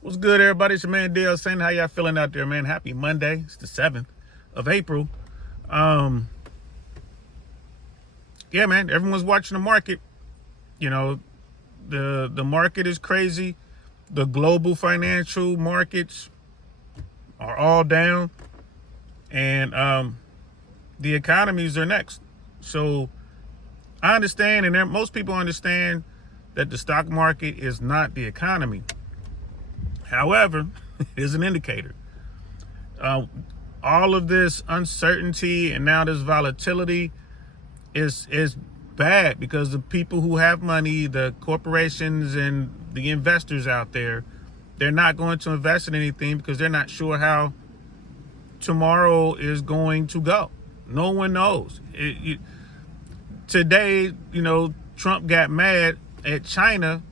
What's good, everybody? It's your man Dale saying, how y'all feeling out there, man? Happy Monday. It's the 7th of April. Um, yeah, man, everyone's watching the market. You know, the market is crazy. The global financial markets are all down, and the economies are next. So I understand, and most people understand that the stock market is not the economy. However, it is an indicator. All of this uncertainty and now this volatility is bad because the people who have money, the corporations and the investors out there, they're not going to invest in anything because they're not sure how tomorrow is going to go. No one knows. Today, Trump got mad at China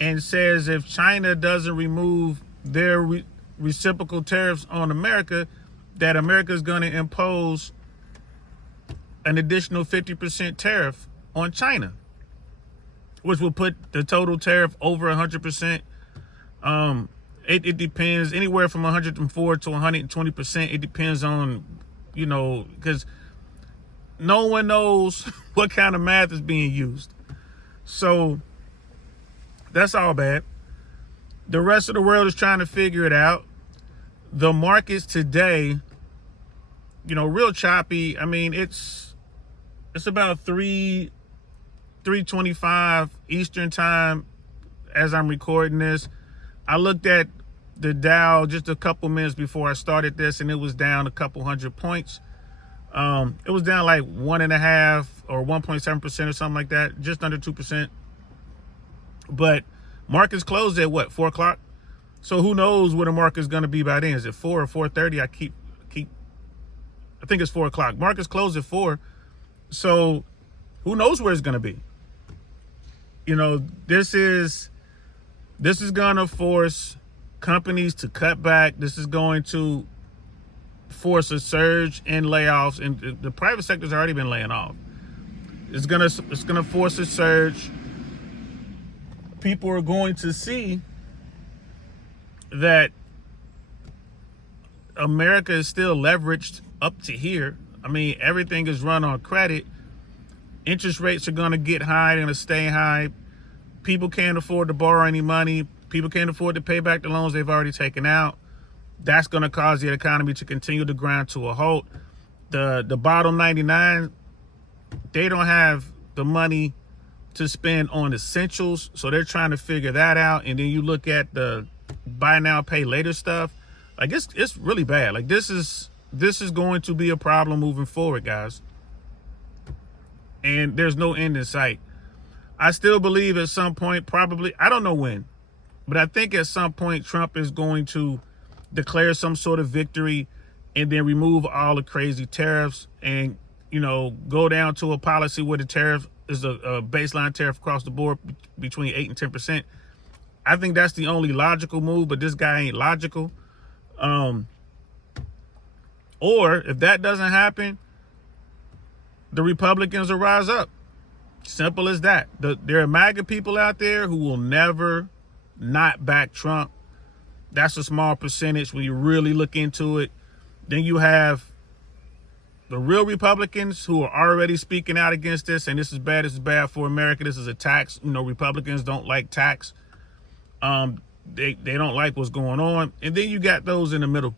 and says if China doesn't remove their reciprocal tariffs on America, that America is going to impose an additional 50% tariff on China, which will put the total tariff over 100%. It depends anywhere from 104 to 120%. It depends on, because no one knows what kind of math is being used. So that's all bad. The rest of the world is trying to figure it out. The markets today, real choppy. I mean, it's about 3:25 Eastern time as I'm recording this. I looked at the Dow just a couple minutes before I started this, and it was down a couple hundred points. It was down like 1.5 or 1.7% or something like that, just under 2%. But markets closed at what, 4 o'clock? So who knows where the market's going to be by then? Is it 4 or 4:30? I think it's 4 o'clock. Markets closed at 4. So who knows where it's going to be? This is going to force companies to cut back. This is going to force a surge in layoffs, and the private sector's already been laying off. It's gonna force a surge. People are going to see that America is still leveraged up to here. I mean, everything is run on credit. Interest rates are going to get high. They're going to stay high. People can't afford to borrow any money. People can't afford to pay back the loans they've already taken out. That's going to cause the economy to continue to grind to a halt. The bottom 99, they don't have the money to spend on essentials, so they're trying to figure that out. And then you look at the buy now, pay later stuff. Like it's really bad. Like this is going to be a problem moving forward, guys. And there's no end in sight. I still believe at some point, probably, I don't know when, but I think at some point Trump is going to declare some sort of victory and then remove all the crazy tariffs and, go down to a policy where the tariff is a baseline tariff across the board between 8 and 10%. I think that's the only logical move, but this guy ain't logical. Or if that doesn't happen, the Republicans will rise up. Simple as that. There are MAGA people out there who will never not back Trump. That's a small percentage when you really look into it. Then you have the real Republicans who are already speaking out against this, and this is bad for America. This is a tax. Republicans don't like tax. They don't like what's going on. And then you got those in the middle.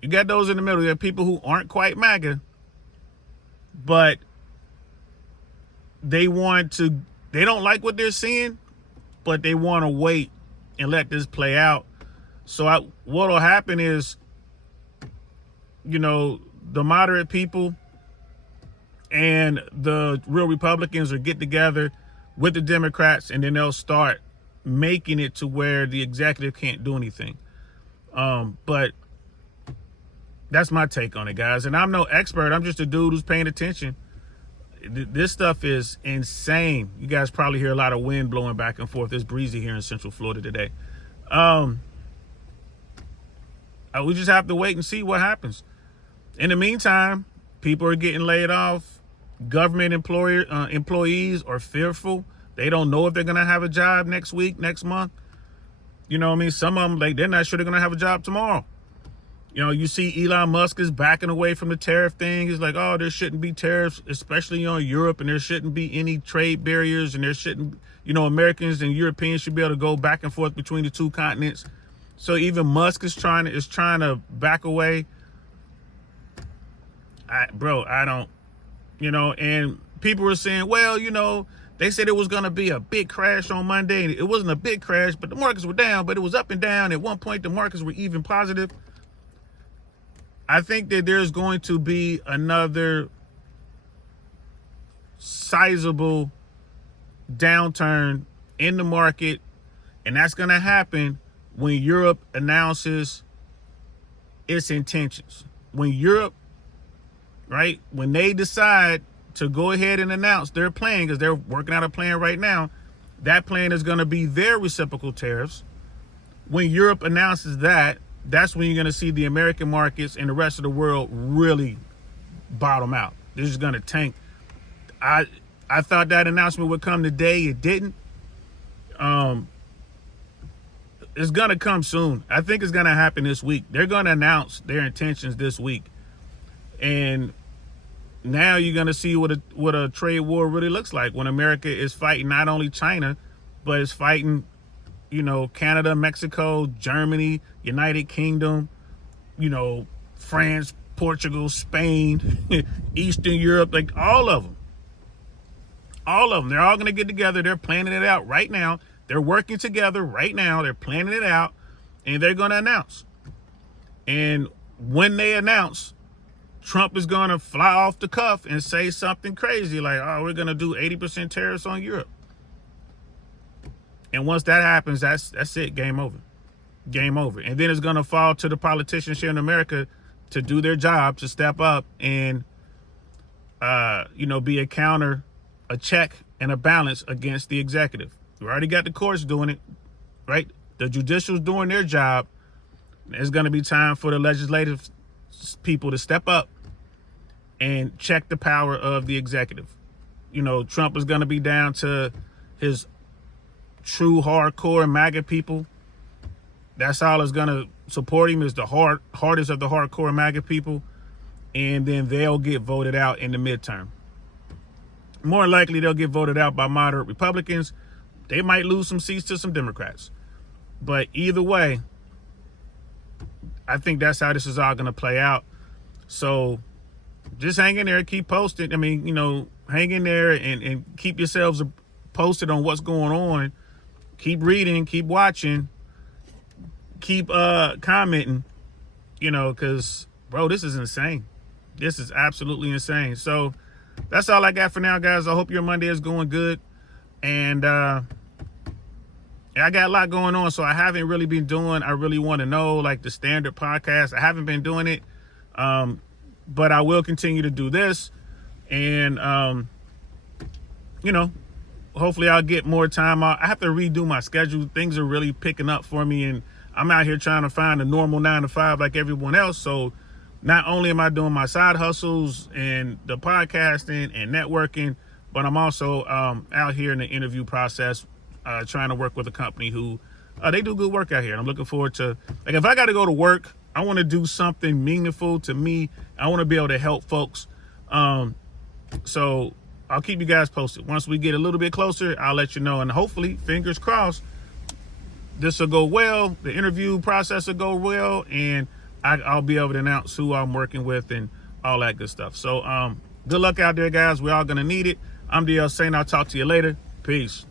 You have people who aren't quite MAGA, but they don't like what they're seeing, but they want to wait and let this play out. So what'll happen is, the moderate people and the real Republicans will get together with the Democrats, and then they'll start making it to where the executive can't do anything. But that's my take on it, guys. And I'm no expert. I'm just a dude who's paying attention. This stuff is insane. You guys probably hear a lot of wind blowing back and forth. It's breezy here in Central Florida today. We just have to wait and see what happens. In the meantime, people are getting laid off. Government employees are fearful. They don't know if they're going to have a job next week, next month. You know what I mean? Some of them, like, they're not sure they're going to have a job tomorrow. You know, you see Elon Musk is backing away from the tariff thing. He's like, oh, there shouldn't be tariffs, especially on Europe, and there shouldn't be any trade barriers, and there shouldn't, you know, Americans and Europeans should be able to go back and forth between the two continents. So even Musk is trying to back away. I don't, you know, and people were saying, well, you know, they said it was going to be a big crash on Monday, and it wasn't a big crash, but the markets were down, but it was up and down. At one point, the markets were even positive. I think that there's going to be another sizable downturn in the market, and that's going to happen when Europe announces its intentions. When Europe, right, when they decide to go ahead and announce their plan, because they're working out a plan right now, that plan is going to be their reciprocal tariffs. When Europe announces that, that's when you're going to see the American markets and the rest of the world really bottom out. This is going to tank. I thought that announcement would come today. It didn't. It's going to come soon. I think it's going to happen this week. They're going to announce their intentions this week. And now you're going to see what a trade war really looks like when America is fighting not only China, but it's fighting, you know, Canada, Mexico, Germany, United Kingdom, you know, France, Portugal, Spain, Eastern Europe, like all of them. All of them. They're all going to get together. They're planning it out right now. They're working together right now. They're planning it out, and they're going to announce. And when they announce, Trump is going to fly off the cuff and say something crazy like, oh, we're going to do 80% tariffs on Europe. And once that happens, that's it. Game over. Game over. And then it's going to fall to the politicians here in America to do their job, to step up and, you know, be a counter, a check, and a balance against the executive. We already got the courts doing it, right? The judicial's doing their job. It's going to be time for the legislative people to step up and check the power of the executive. You know, Trump is going to be down to his true hardcore MAGA people. That's all is going to support him, is the hardest of the hardcore MAGA people. And then they'll get voted out in the midterm. More likely they'll get voted out by moderate Republicans. They might lose some seats to some Democrats. But either way, I think that's how this is all going to play out. So just hang in there, keep posting. I mean, you know, hang in there and keep yourselves posted on what's going on. Keep reading, keep watching, keep commenting, you know, because, bro, this is insane. This is absolutely insane. So that's all I got for now, guys. I hope your Monday is going good. And I got a lot going on, so I haven't really been doing, I really want to know, like the standard podcast. I haven't been doing it, but I will continue to do this. And, you know, hopefully I'll get more time out. I have to redo my schedule. Things are really picking up for me, and I'm out here trying to find a normal 9 to 5 like everyone else. So not only am I doing my side hustles and the podcasting and networking, but I'm also out here in the interview process, trying to work with a company who they do good work out here. And I'm looking forward to, like, if I got to go to work, I want to do something meaningful to me. I want to be able to help folks. So I'll keep you guys posted. Once we get a little bit closer, I'll let you know. And hopefully, fingers crossed, this will go well. The interview process will go well. And I'll be able to announce who I'm working with and all that good stuff. So good luck out there, guys. We're all going to need it. I'm DL Saint. I'll talk to you later. Peace.